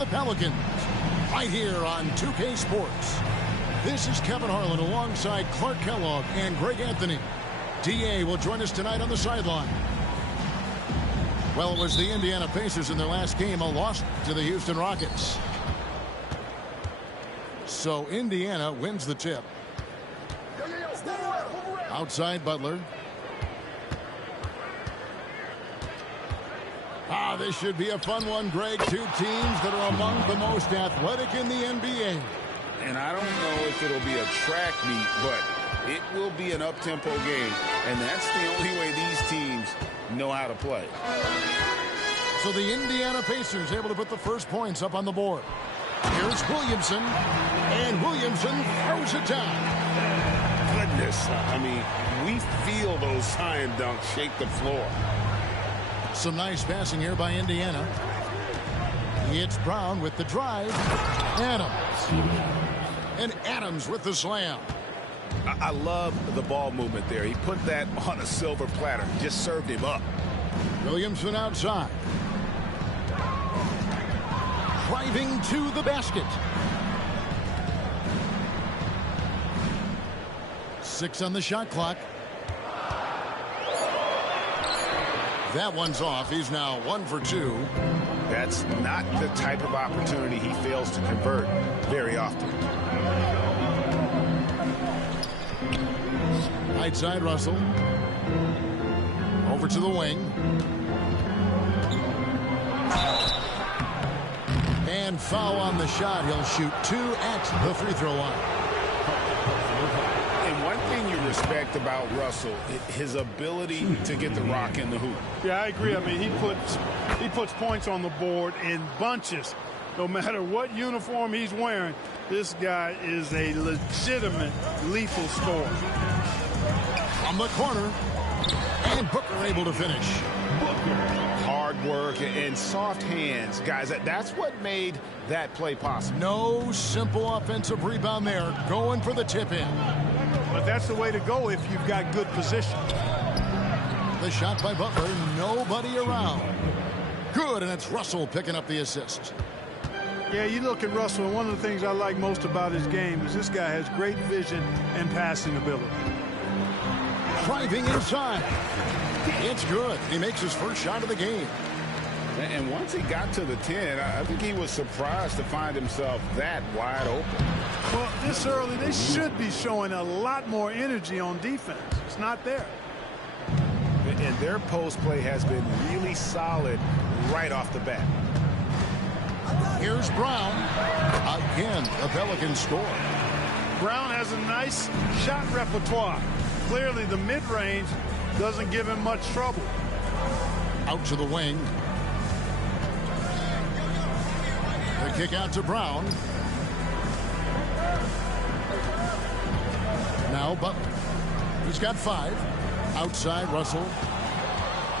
The Pelicans, right here on 2K Sports. This is Kevin Harlan alongside Clark Kellogg and Greg Anthony. DA will join us tonight on the sideline. Well, it was the Indiana Pacers in their last game, a loss to the Houston Rockets. So Indiana wins the tip. Outside Butler. This should be a fun one, Greg. Two teams that are among the most athletic in the NBA. And I don't know if it'll be a track meet, but it will be an up-tempo game. And that's the only way these teams know how to play. So the Indiana Pacers able to put the first points up on the board. Here's Williamson. And Williamson throws it down. Goodness. I mean, we feel those science dunks shake the floor. Some nice passing here by Indiana. It's Brown with the drive. Adams. And Adams with the slam. I love the ball movement there. He put that on a silver platter. Just served him up. Williamson outside. Driving to the basket. 6 on the shot clock. That one's off. He's now 1 for 2. That's not the type of opportunity he fails to convert very often. Right side, Russell. Over to the wing. And foul on the shot. He'll shoot 2 at the free throw line. And one thing you respect about Russell, his ability to get the rock in the hoop. Yeah, I agree. I mean, he puts points on the board in bunches. No matter what uniform he's wearing, this guy is a legitimate lethal scorer. From the corner, and Booker able to finish. Hard work and soft hands, guys. That's what made that play possible. No simple offensive rebound there. Going for the tip in. But that's the way to go if you've got good position. The shot by Butler. Nobody around. Good, and it's Russell picking up the assist. Yeah, you look at Russell, and one of the things I like most about his game is this guy has great vision and passing ability. Driving inside. It's good. He makes his first shot of the game. And once he got to the 10, I think he was surprised to find himself that wide open. Well, this early, they should be showing a lot more energy on defense. It's not there. And their post play has been really solid right off the bat. Here's Brown. Again, the Pelicans score. Brown has a nice shot repertoire. Clearly, the mid-range doesn't give him much trouble. Out to the wing. The kick out to Brown. Now Butler. He's got 5. Outside Russell.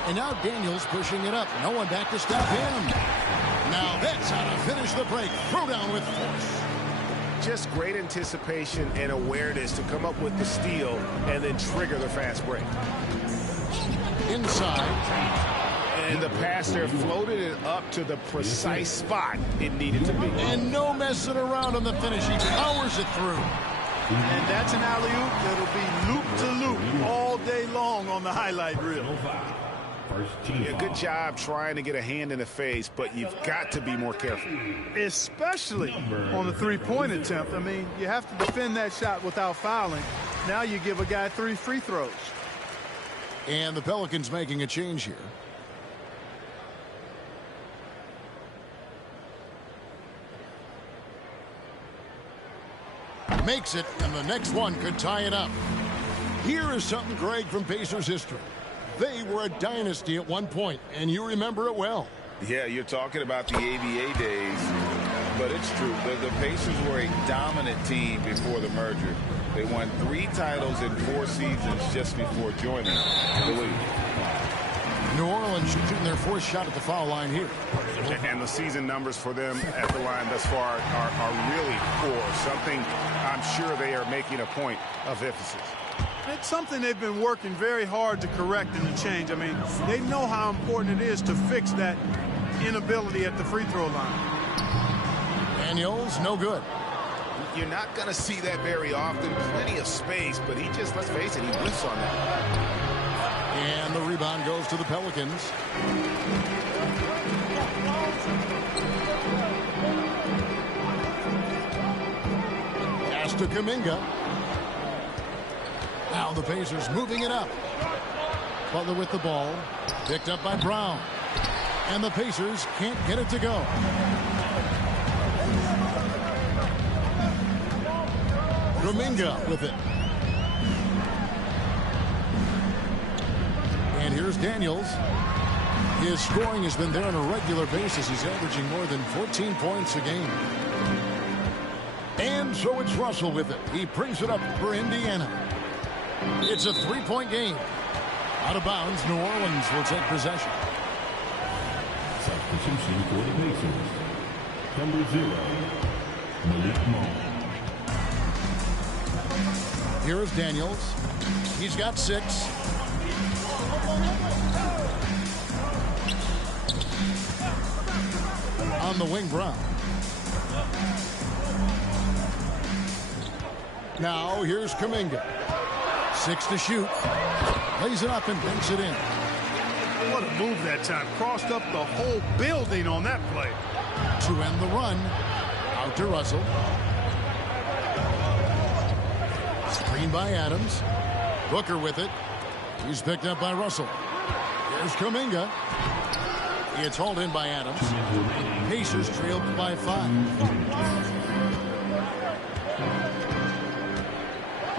And now Daniels pushing it up. No one back to stop him. Now that's how to finish the break. Throw down with force. Just great anticipation and awareness to come up with the steal and then trigger the fast break. Inside. And the pass there floated it up to the precise spot it needed to be. And no messing around on the finish. He powers it through. And that's an alley-oop that'll be loop-to-loop all day long on the highlight reel. Yeah, good job trying to get a hand in the face, but you've got to be more careful. Especially on the three-point attempt. I mean, you have to defend that shot without fouling. Now you give a guy 3 free throws. And the Pelicans making a change here. Makes it, and the next one could tie it up. Here is something, Greg, from Pacers history. They were a dynasty at one point, and you remember it well. Yeah, you're talking about the ABA days, but it's true. The Pacers were a dominant team before the merger. They won 3 titles in 4 seasons just before joining the league. New Orleans shooting their 4th shot at the foul line here. And the season numbers for them at the line thus far are really poor. Something I'm sure they are making a point of emphasis. It's something they've been working very hard to correct and to change. I mean, they know how important it is to fix that inability at the free throw line. Daniels, no good. You're not going to see that very often. Plenty of space, but he just, let's face it, he whiffs on that. And the rebound goes to the Pelicans. Pass to Kuminga. Now the Pacers moving it up. Butler with the ball. Picked up by Brown. And the Pacers can't get it to go. Kuminga with it. And here's Daniels. His scoring has been there on a regular basis. He's averaging more than 14 points a game. And so it's Russell with it. He brings it up for Indiana. It's a three-point game. Out of bounds, New Orleans will take possession. Substitution for the Pacers. Number 0, Malik Monk. Here's Daniels. He's got 6. On the wing, Brown. Now here's Kuminga. 6 to shoot. Lays it up and banks it in. What a move that time. Crossed up the whole building on that play. To end the run. Out to Russell. Screen by Adams. Booker with it. He's picked up by Russell. Here's Kuminga. It's hauled in by Adams. Pacers trailed by 5.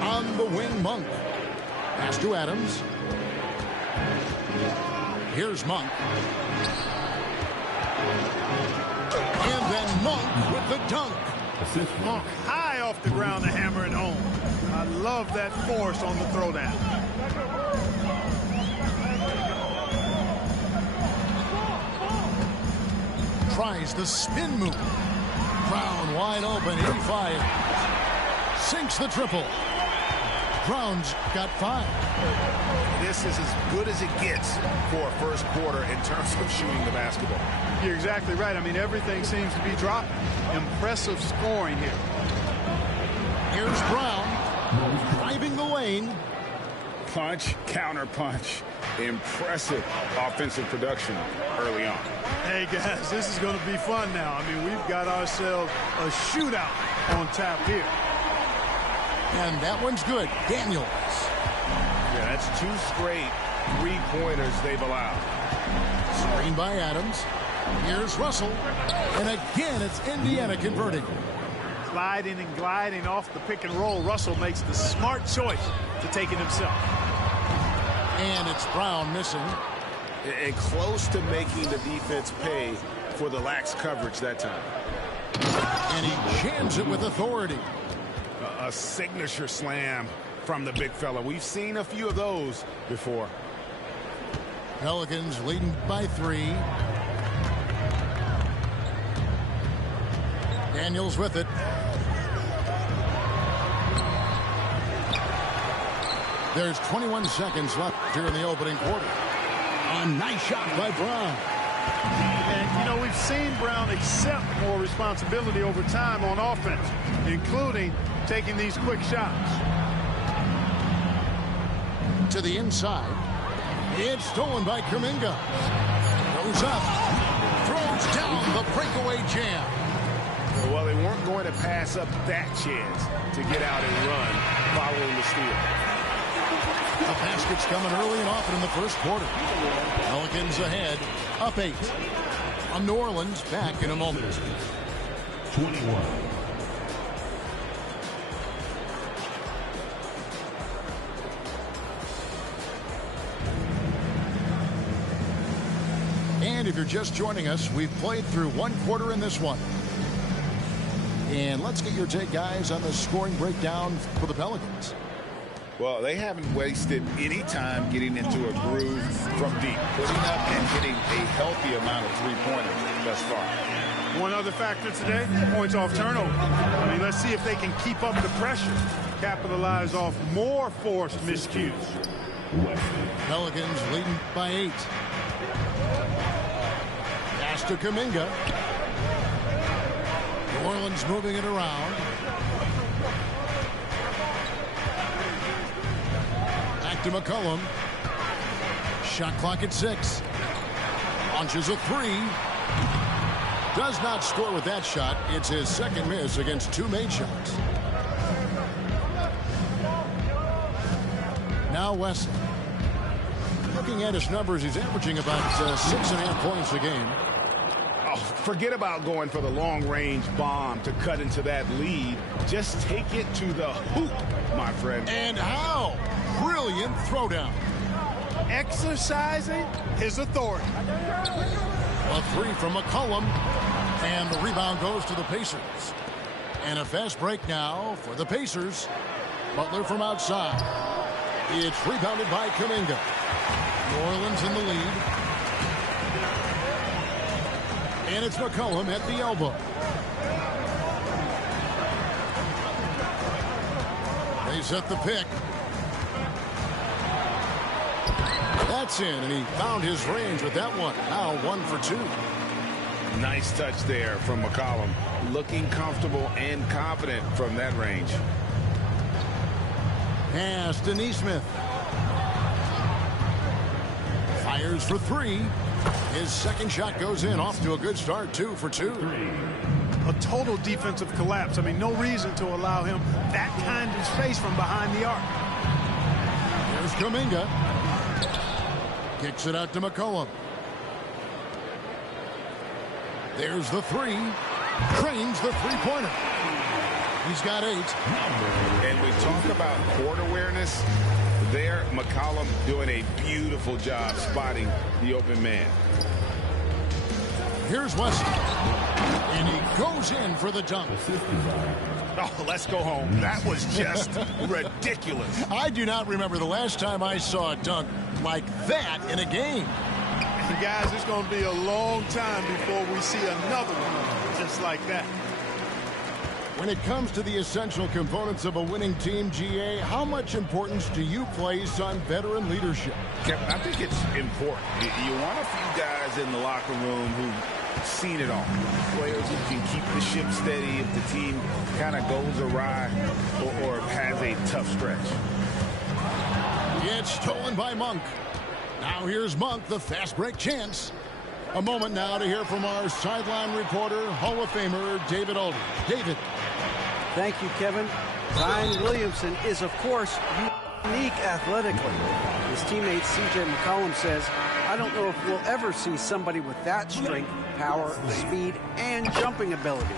On the wing, Monk. Pass to Adams. Here's Monk. And then Monk with the dunk. Monk high off the ground to hammer it home. I love that force on the throwdown. Tries the spin move. Brown wide open. 85. Sinks the triple. Brown's got 5. This is as good as it gets for a first quarter in terms of shooting the basketball. You're exactly right. I mean, everything seems to be dropping. Impressive scoring here. Here's Brown. Driving the lane. Punch, counter punch. Impressive offensive production early on. Hey, guys, this is going to be fun now. I mean, we've got ourselves a shootout on tap here. And that one's good. Daniels. Yeah, that's 2 straight three-pointers they've allowed. Screen by Adams. Here's Russell. And again, it's Indiana converting. Sliding and gliding off the pick and roll. Russell makes the smart choice to take it himself. And it's Brown missing. And close to making the defense pay for the lax coverage that time. And he jams it with authority. A signature slam from the big fella. We've seen a few of those before. Pelicans leading by 3. Daniels with it. There's 21 seconds left here in the opening quarter. A nice shot by Brown. And, you know, we've seen Brown accept more responsibility over time on offense, including taking these quick shots. To the inside. It's stolen by Kuminga. Goes up. Throws down the breakaway jam. Well, they weren't going to pass up that chance to get out and run following the steal. The basket's coming early and often in the first quarter. Pelicans ahead, up 8. On New Orleans, back in a moment. 21. And if you're just joining us, we've played through 1 quarter in this one. And let's get your take, guys, on the scoring breakdown for the Pelicans. Well, they haven't wasted any time getting into a groove from deep, putting up and hitting a healthy amount of three-pointers thus far. One other factor today, points off turnover. I mean, let's see if they can keep up the pressure, capitalize off more forced miscues. Pelicans leading by 8. Pass to Kuminga. New Orleans Mullins moving it around. Back to McCollum. Shot clock at 6. Launches a 3. Does not score with that shot. It's his second miss against 2 made shots. Now Wesley. Looking at his numbers, he's averaging about 6.5 points a game. Oh, forget about going for the long-range bomb to cut into that lead. Just take it to the hoop, my friend. And how? Brilliant throwdown. Exercising his authority. A 3 from McCollum. And the rebound goes to the Pacers. And a fast break now for the Pacers. Butler from outside. It's rebounded by Kuminga. New Orleans in the lead. And it's McCollum at the elbow. They set the pick. That's in, and he found his range with that one. Now 1 for 2. Nice touch there from McCollum. Looking comfortable and confident from that range. Pass to Nesmith. Fires for 3. His second shot goes in. Off to a good start. 2 for 2. A total defensive collapse. I mean, no reason to allow him that kind of space from behind the arc. Here's Kuminga. Kicks it out to McCollum. There's the 3. Trains the three-pointer. He's got 8. And we talk about court awareness. There, McCollum doing a beautiful job spotting the open man. Here's Wesley. And he goes in for the dunk. Oh, let's go home. That was just ridiculous. I do not remember the last time I saw a dunk like that in a game. And guys, it's going to be a long time before we see another one just like that. When it comes to the essential components of a winning team, GA, how much importance do you place on veteran leadership? Kevin, I think it's important. You want a few guys in the locker room who've seen it all. Players who can keep the ship steady if the team kind of goes awry or has a tough stretch. It's stolen by Monk. Now here's Monk, the fast break chance. A moment now to hear from our sideline reporter, Hall of Famer David Aldridge. David. Thank you, Kevin. Zion Williamson is, of course, unique athletically. His teammate C.J. McCollum says, I don't know if we'll ever see somebody with that strength, power, speed, and jumping ability.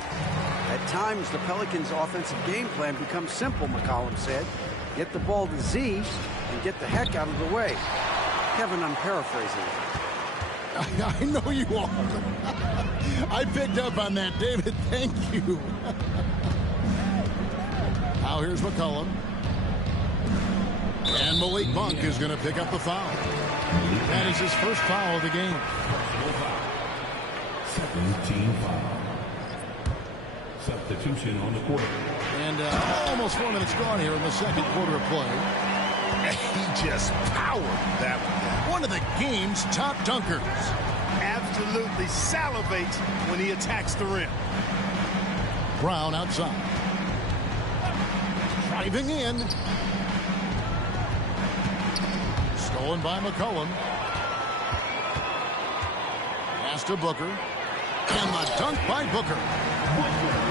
At times, the Pelicans' offensive game plan becomes simple, McCollum said. Get the ball to Z and get the heck out of the way. Kevin, I'm paraphrasing. I know you are. I picked up on that, David. Thank you. Now here's McCollum. And Malik Monk is going to pick up the foul. That is his first foul of the game. Second team foul. Substitution on the court. And almost 4 minutes gone here in the second quarter of play. He just powered that one. One of the game's top dunkers. Absolutely salivates when he attacks the rim. Brown outside. Driving in. Stolen by McCollum. Pass to Booker. And the dunk by Booker.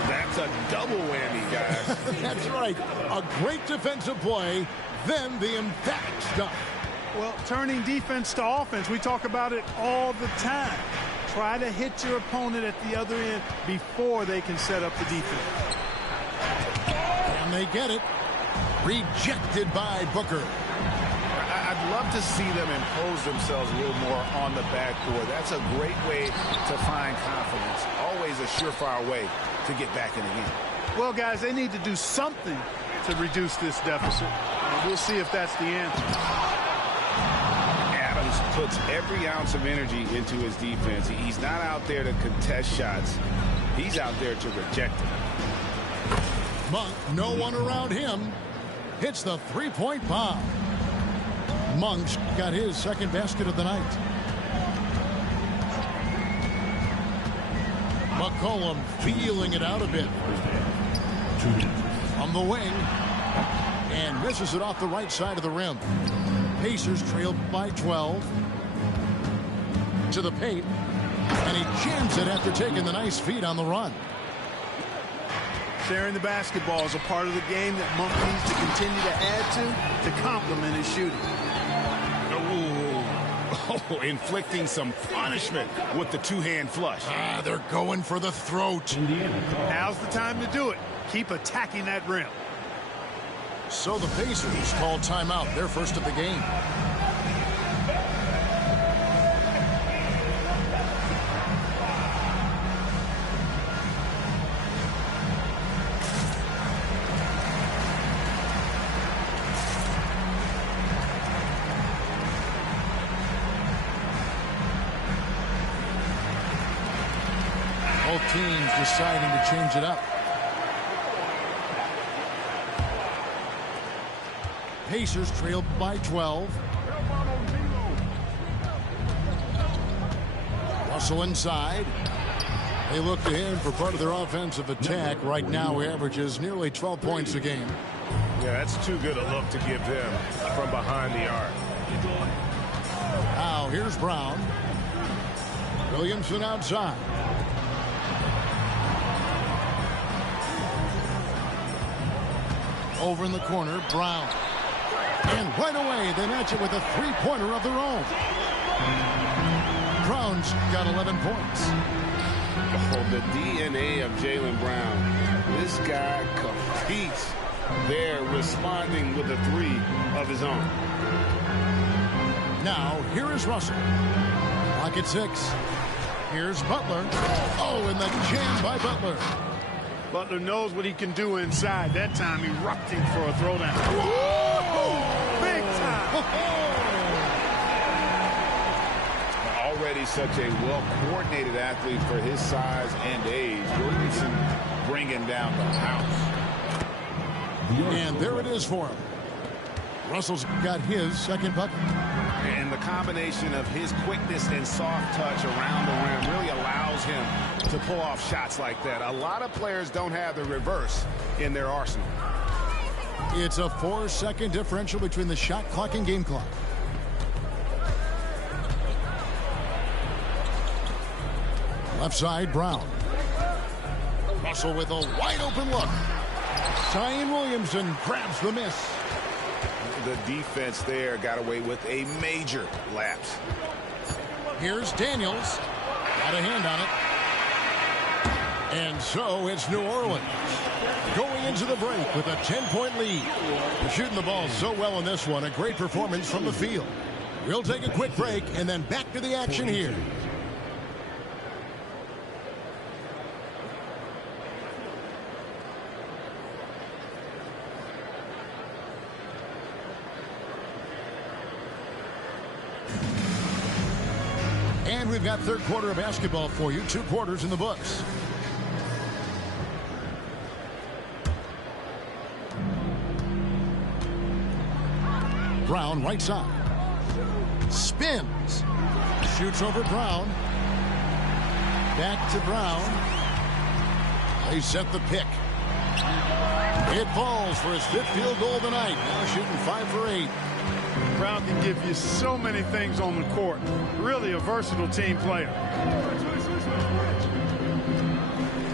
That's a double whammy, guys. That's right. A great defensive play, then the emphatic stuff. Well, turning defense to offense, we talk about it all the time. Try to hit your opponent at the other end before they can set up the defense. And they get it. Rejected by Booker. I'd love to see them impose themselves a little more on the backboard. That's a great way to find confidence. Always a surefire way to get back in the game. Well, guys, they need to do something to reduce this deficit. And we'll see if that's the answer. Adams puts every ounce of energy into his defense. He's not out there to contest shots. He's out there to reject them. Monk, no one around him. Hits the three-point bomb. Monk's got his second basket of the night. McCollum feeling it out a bit. On the wing. And misses it off the right side of the rim. Pacers trail by 12. To the paint. And he jams it after taking the nice feed on the run. Sharing the basketball is a part of the game that Monk needs to continue to add to complement his shooting. Oh, inflicting some punishment with the two-hand flush. They're going for the throat. Now's the time to do it. Keep attacking that rim. So the Pacers call timeout, their first of the game. Both teams deciding to change it up. Pacers trail by 12. Russell inside. They look to him for part of their offensive attack. Right now, he averages nearly 12 points a game. Yeah, that's too good a look to give them from behind the arc. Now, here's Brown. Williamson outside. Over in the corner, Brown. And right away, they match it with a three-pointer of their own. Brown's got 11 points. Oh, the DNA of Jaylen Brown. This guy competes there, responding with a three of his own. Now, here is Russell. Clock at 6. Here's Butler. Oh, and the jam by Butler. Butler knows what he can do inside. That time he rocked him for a throwdown. Whoa! Big time! Already such a well-coordinated athlete for his size and age. Williamson bringing down the house. And there it is for him. Russell's got his second bucket. And the combination of his quickness and soft touch around the rim really allows him to pull off shots like that. A lot of players don't have the reverse in their arsenal. It's a 4-second differential between the shot clock and game clock. Left side, Brown. Russell with a wide open look. Zion Williamson grabs the miss. The defense there got away with a major lapse. Here's Daniels. Got a hand on it. And so it's New Orleans going into the break with a 10-point lead. They're shooting the ball so well in this one. A great performance from the field. We'll take a quick break and then back to the action here. And we've got third quarter of basketball for you. 2 quarters in the books. Brown right side. Spins. Shoots over Brown. Back to Brown. They set the pick. It falls for his 5th field goal of the night. Now shooting 5 for 8. Brown can give you so many things on the court. Really a versatile team player.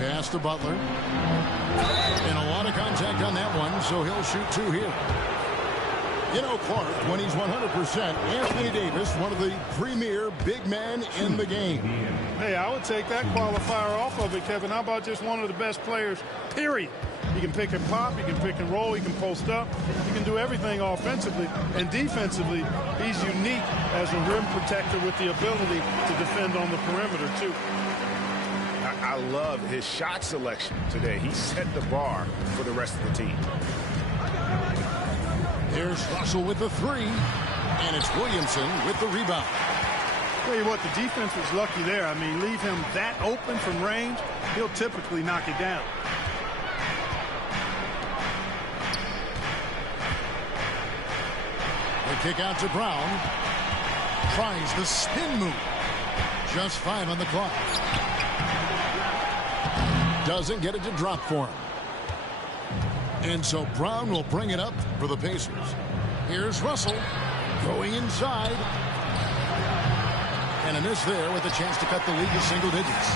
Pass to Butler. And a lot of contact on that one, so he'll shoot 2 here. You know, Clark, when he's 100%, Anthony Davis, one of the premier big men in the game. Hey, I would take that qualifier off of it, Kevin. How about just one of the best players, period? He can pick and pop, he can pick and roll, he can post up, he can do everything offensively. And defensively, he's unique as a rim protector with the ability to defend on the perimeter, too. I love his shot selection today. He set the bar for the rest of the team. Here's Russell with the 3, and it's Williamson with the rebound. Tell you what, the defense was lucky there. I mean, leave him that open from range, he'll typically knock it down. They kick out to Brown. Tries the spin move. Just 5 on the clock. Doesn't get it to drop for him. And so Brown will bring it up for the Pacers. Here's Russell going inside. And a miss there with a chance to cut the lead to single digits.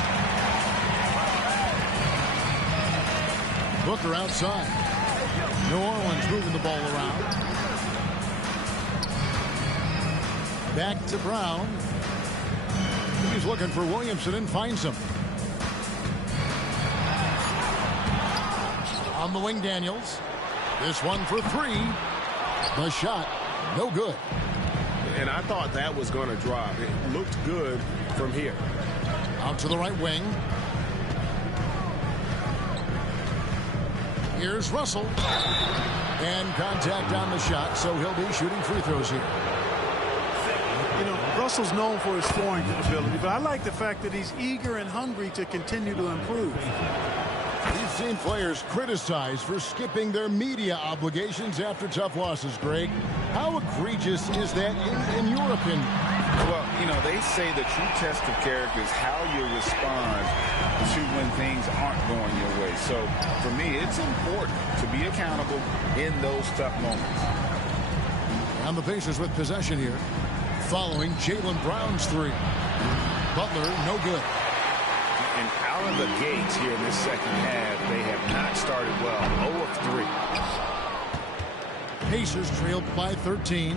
Booker outside. New Orleans moving the ball around. Back to Brown. He's looking for Williamson and finds him. On the wing, Daniels. This one for three. The shot, no good. And I thought that was going to drop. It looked good from here. Out to the right wing. Here's Russell. And contact on the shot, so he'll be shooting free throws here. You know, Russell's known for his scoring ability, but I like the fact that he's eager and hungry to continue to improve. We've seen players criticized for skipping their media obligations after tough losses, Greg. How egregious is that in your opinion? Well, you know, they say the true test of character is how you respond to when things aren't going your way. So, for me, it's important to be accountable in those tough moments. And the Pacers with possession here. Following Jaylen Brown's three. Butler, no good. And out of the gates here in this second half, they have not started well. 0 of 3. Pacers trailed by 13.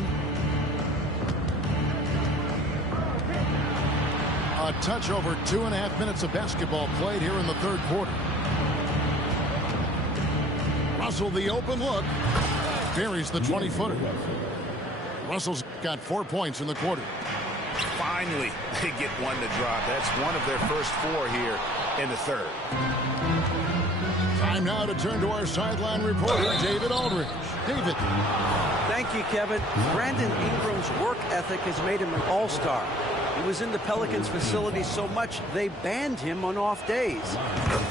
A touch over 2.5 minutes of basketball played here in the third quarter. Russell, the open look. Buries the 20-footer. Russell's got 4 points in the quarter. Finally, they get one to drop. That's one of their first 4 here in the third. Time now to turn to our sideline reporter, David Aldridge. David. Thank you, Kevin. Brandon Ingram's work ethic has made him an all-star. He was in the Pelicans facility so much they banned him on off days.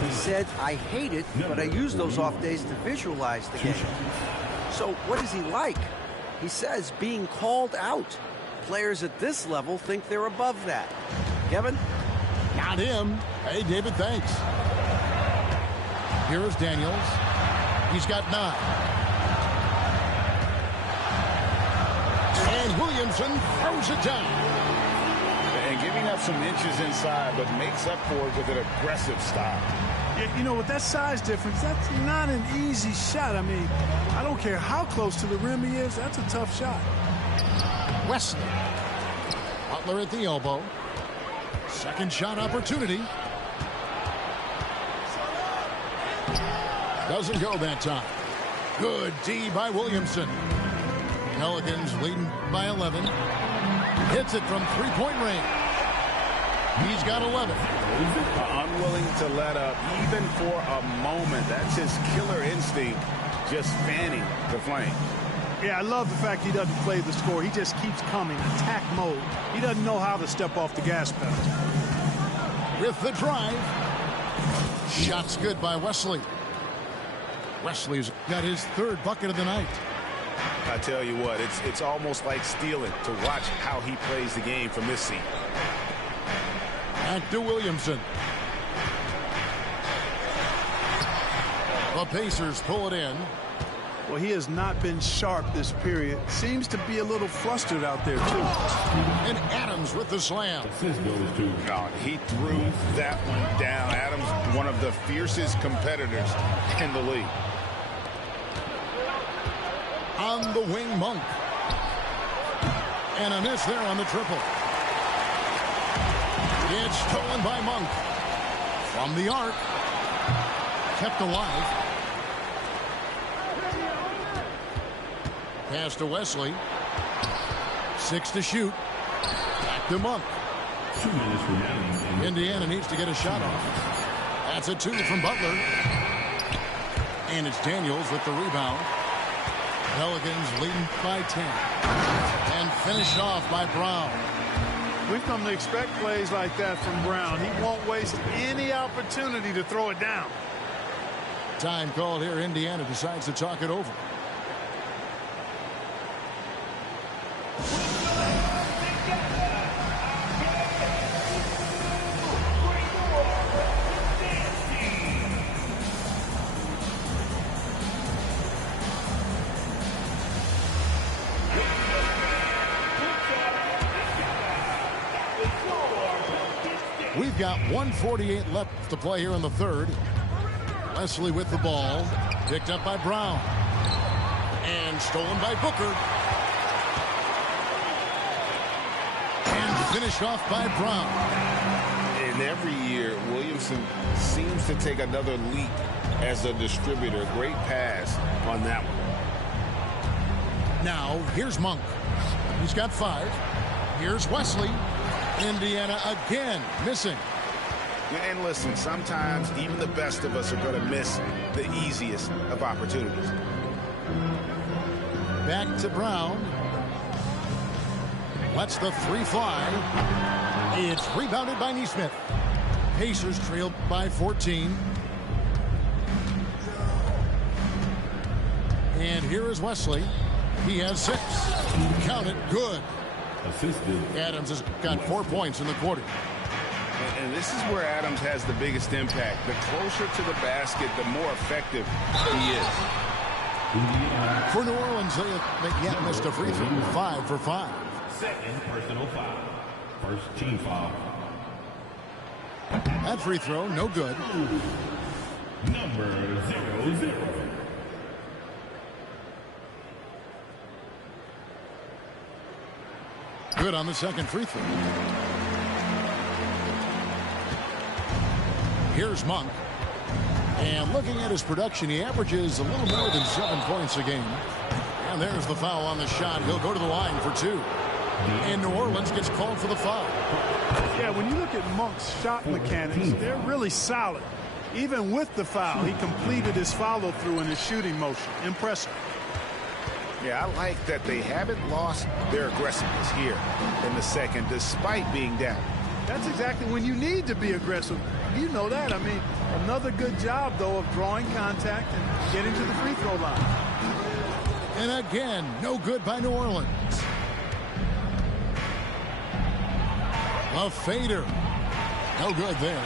He said, I hate it, but I use those off days to visualize the game. So what is he like? He says being called out. Players at this level think they're above that. Kevin? Not him. Hey, David, thanks. Here's Daniels. He's got 9. And Williamson throws it down. And giving up some inches inside, but makes up for it with an aggressive stop. Yeah, you know, with that size difference, that's not an easy shot. I mean, I don't care how close to the rim he is. That's a tough shot. Wesley. Butler at the elbow. Second shot opportunity. Doesn't go that time. Good D by Williamson. Pelicans leading by 11. Hits it from three-point range. He's got 11. Unwilling to let up, even for a moment. That's his killer instinct, just fanning the flame. Yeah, I love the fact he doesn't play the score. He just keeps coming, attack mode. He doesn't know how to step off the gas pedal. With the drive. Shots good by Wesley. Wesley's got his 3rd bucket of the night. I tell you what, it's almost like stealing to watch how he plays the game from this seat. Back to Williamson. The Pacers pull it in. Well, he has not been sharp this period. Seems to be a little flustered out there, too. And Adams with the slam. Oh, he threw that one down. Adams, one of the fiercest competitors in the league. On the wing, Monk. And a miss there on the triple. It's stolen by Monk. From the arc. Kept alive. Pass to Wesley. 6 to shoot. Back to Monk. 2 minutes remaining. Indiana needs to get a shot off. That's a 2 from Butler. And it's Daniels with the rebound. Pelicans leading by 10. And finished off by Brown. We've come to expect plays like that from Brown. He won't waste any opportunity to throw it down. Time called here. Indiana decides to talk it over. We've got 1:48 left to play here in the third. Wesley with the ball. Picked up by Brown. And stolen by Booker. And finished off by Brown. And every year, Williamson seems to take another leap as a distributor. Great pass on that one. Now, here's Monk. He's got 5. Here's Wesley. Indiana again missing. And listen, sometimes even the best of us are going to miss the easiest of opportunities. Back to Brown. Lets the 3 fly. It's rebounded by Nesmith. Pacers trailed by 14. And here is Wesley. He has 6. Count it, good. Assisted. Adams has got 4 points in the quarter. And this is where Adams has the biggest impact. The closer to the basket, the more effective he is. For New Orleans, they yet missed a free throw. 5 for 5. Second personal foul. First team foul. That free throw, no good. Number 0-0. Good on the second free throw. Here's Monk. And looking at his production, he averages a little more than 7 points a game. And there's the foul on the shot. He'll go to the line for 2. And New Orleans gets called for the foul. Yeah, when you look at Monk's shot mechanics, they're really solid. Even with the foul, he completed his follow-through in his shooting motion. Impressive. Yeah, I like that they haven't lost their aggressiveness here in the second, despite being down. That's exactly when you need to be aggressive. You know that. I mean, another good job, though, of drawing contact and getting to the free throw line. And again, no good by New Orleans. A fader. No good there.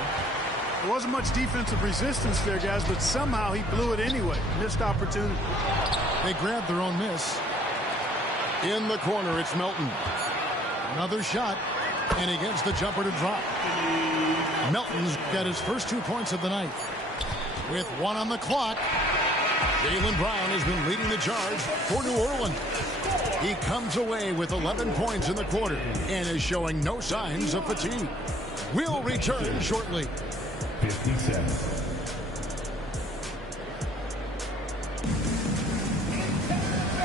There wasn't much defensive resistance there, guys, but somehow he blew it anyway. Missed opportunity. They grabbed their own miss. In the corner, it's Melton. Another shot, and he gets the jumper to drop. Melton's got his first 2 points of the night. With 1 on the clock, Jaylen Brown has been leading the charge for New Orleans. He comes away with 11 points in the quarter and is showing no signs of fatigue. We'll return shortly. 57.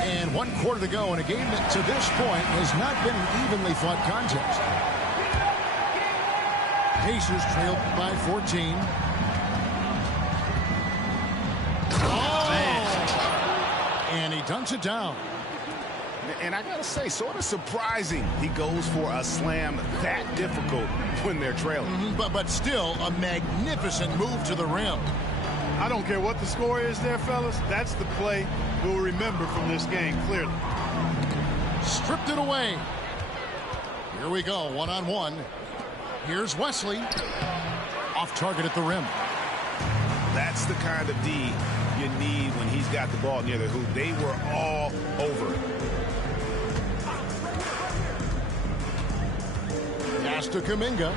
And 1 quarter to go in a game that to this point has not been an evenly fought contest. Pacers trailed by 14. Oh! And he dunks it down. And I got to say, sort of surprising he goes for a slam that difficult when they're trailing. But still a magnificent move to the rim. I don't care what the score is there, fellas. That's the play we'll remember from this game, clearly. Stripped it away. Here we go, 1-on-1. Here's Wesley. Off target at the rim. That's the kind of D you need when he's got the ball near the hoop. They were all over it. Pass to Kuminga.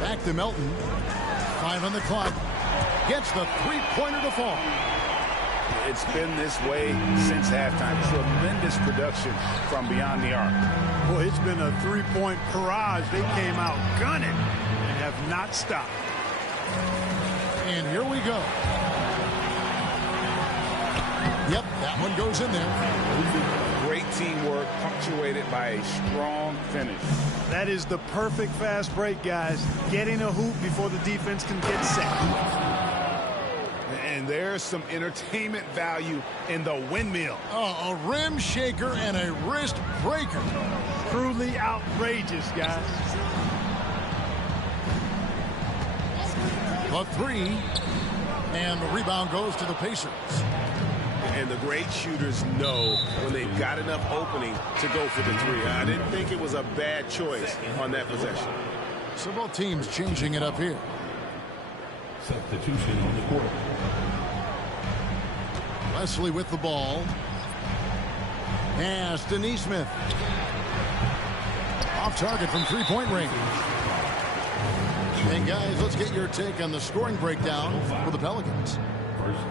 Back to Melton. 5 on the clock. Gets the three-pointer to fall. It's been this way since halftime. Tremendous production from beyond the arc. Boy, it's been a three-point barrage. They came out gunning and have not stopped. And here we go. Yep, that one goes in there. Great teamwork punctuated by a strong finish. That is the perfect fast break, guys. Getting a hoop before the defense can get set. And there's some entertainment value in the windmill. Oh, a rim shaker and a wrist breaker. Truly outrageous, guys. A 3. And the rebound goes to the Pacers. And the great shooters know when they've got enough opening to go for the 3. I didn't think it was a bad choice on that possession. So both teams changing it up here. Substitution on the court. Wesley with the ball. Pass to Nesmith. Off target from three-point range. And guys, let's get your take on the scoring breakdown for the Pelicans.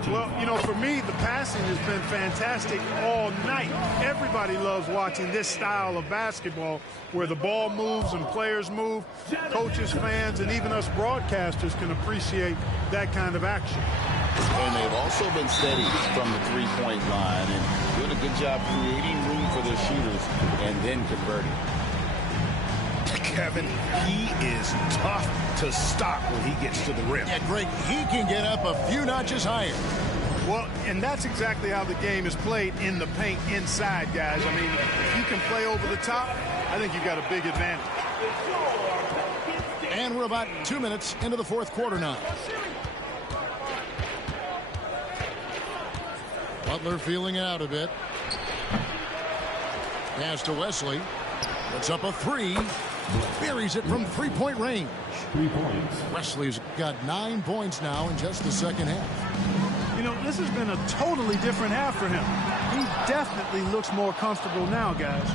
Well, you know, for me, the passing has been fantastic all night. Everybody loves watching this style of basketball where the ball moves and players move. Coaches, fans, and even us broadcasters can appreciate that kind of action. And they've also been steady from the three-point line and doing a good job creating room for their shooters and then converting. Kevin, he is tough to stop when he gets to the rim. Yeah, Greg, he can get up a few notches higher. Well, and that's exactly how the game is played in the paint inside, guys. I mean, if you can play over the top, I think you've got a big advantage. And we're about 2 minutes into the fourth quarter now. Butler feeling it out a bit. Pass to Wesley. Puts up a three. Buries it from three-point range. 3 points. Wesley's got 9 points now in just the second half. You know, this has been a totally different half for him. He definitely looks more comfortable now, guys.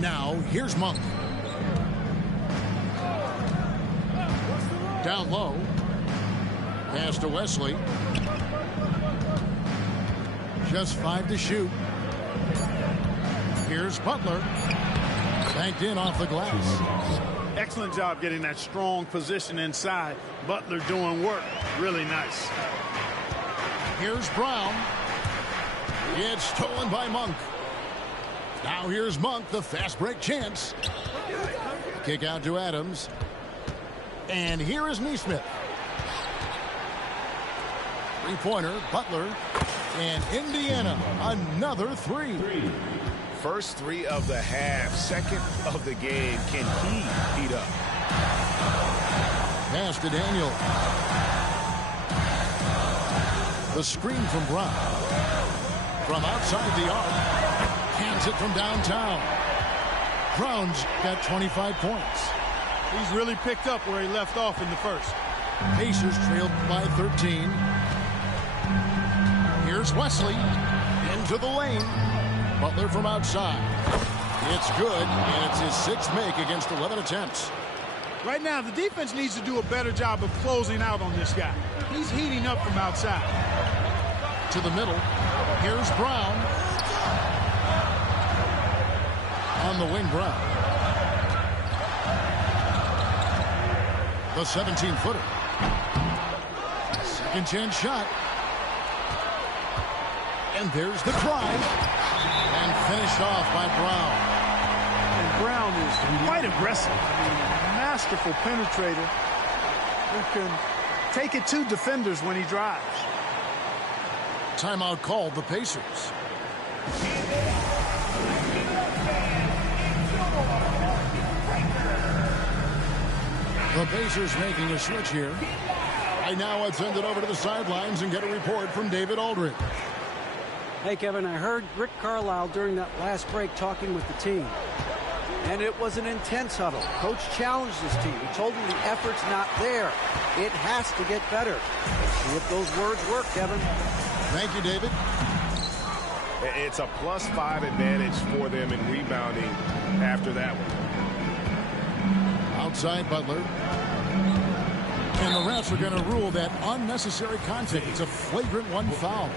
Now, here's Monk. Down low. Pass to Wesley. Just 5 to shoot. Here's Butler. Banked in off the glass. Excellent job getting that strong position inside. Butler doing work. Really nice. Here's Brown. It's stolen by Monk. Now here's Monk, the fast break chance. Kick out to Adams. And here is Nesmith. Three-pointer, Butler. And Indiana, another three. First three of the half, second of the game. Can he heat up? Pass to Daniel. The screen from Brown. From outside the arc. Hands it from downtown. Brown's got 25 points. He's really picked up where he left off in the first. Pacers trailed by 13. Here's Wesley. Into the lane. Butler from outside. It's good, and it's his 6th make against 11 attempts. Right now, the defense needs to do a better job of closing out on this guy. He's heating up from outside. To the middle. Here's Brown. On the wing, Brown. The 17-footer. Second chance shot. And there's the try. And finished off by Brown. And Brown is quite aggressive. I mean, masterful penetrator who can take it to defenders when he drives. Timeout called the Pacers. The Pacers making a switch here. Right now, let's send it over to the sidelines and get a report from David Aldridge. Hey, Kevin, I heard Rick Carlisle during that last break talking with the team. And it was an intense huddle. Coach challenged his team. He told them the effort's not there. It has to get better. Let's see if those words work, Kevin. Thank you, David. It's a +5 advantage for them in rebounding after that one. Outside Butler. And the refs are going to rule that unnecessary contact. It's a flagrant 1 foul.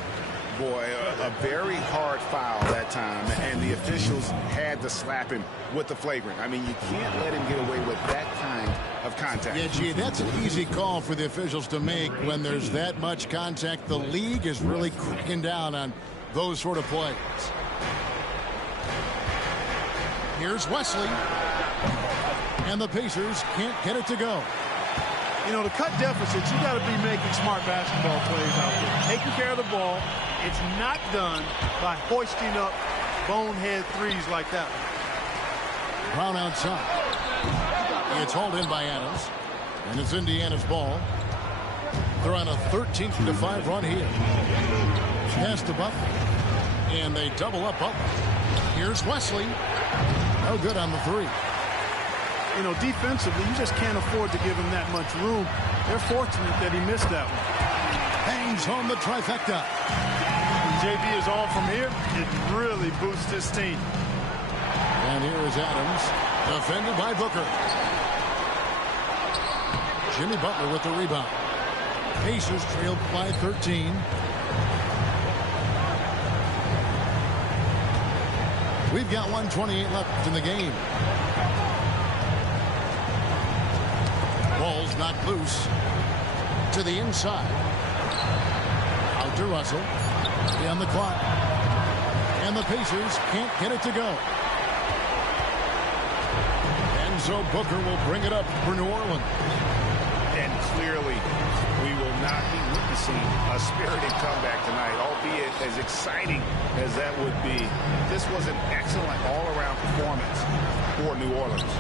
Boy, a very hard foul that time, and the officials had to slap him with the flagrant. I mean, you can't let him get away with that kind of contact. Yeah, gee, that's an easy call for the officials to make when there's that much contact. The league is really cracking down on those sort of plays. Here's Wesley. And the Pacers can't get it to go. You know, to cut deficits, you got to be making smart basketball plays out there. Taking care of the ball. It's not done by hoisting up bonehead threes like that one. Brown outside. It's hauled in by Adams. And it's Indiana's ball. They're on a 13-5 run here. Pass to Butler. And they double up Butler. Here's Wesley. No good on the three. You know, defensively, you just can't afford to give him that much room. They're fortunate that he missed that one. Hangs home the trifecta. JB is on from here, it really boosts his team. And here is Adams, defended by Booker. Jimmy Butler with the rebound. Pacers trailed by 13. We've got 1:28 left in the game. Ball's knocked loose to the inside. Out to Russell. On the clock. And the Pacers can't get it to go. And so Booker will bring it up for New Orleans. And clearly, we will not be witnessing a spirited comeback tonight, albeit as exciting as that would be. This was an excellent all-around performance for New Orleans.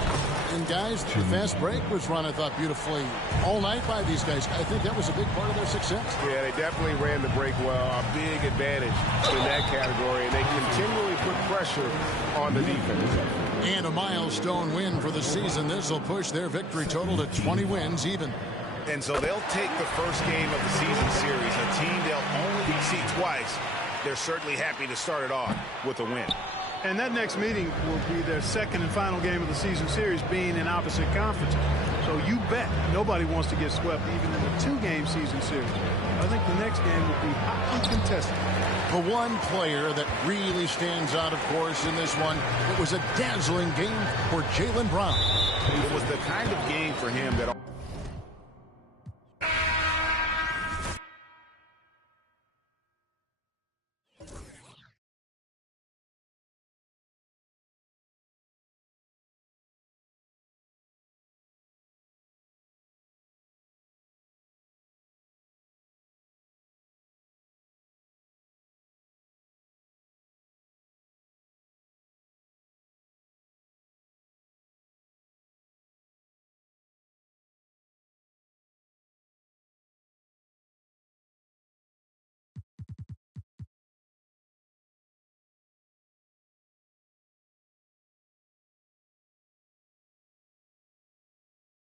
And guys, the fast break was run, I thought, beautifully all night by these guys. I think that was a big part of their success. Yeah, they definitely ran the break well. A big advantage in that category, and they continually put pressure on the defense. And a milestone win for the season. This will push their victory total to 20 wins even. And so they'll take the first game of the season series, a team they'll only see twice. They're certainly happy to start it off with a win. And that next meeting will be their second and final game of the season series, being in opposite conferences. So you bet nobody wants to get swept even in the two-game season series. I think the next game will be hotly contested. The one player that really stands out, of course, in this one, it was a dazzling game for Jaylen Brown. It was the kind of game for him that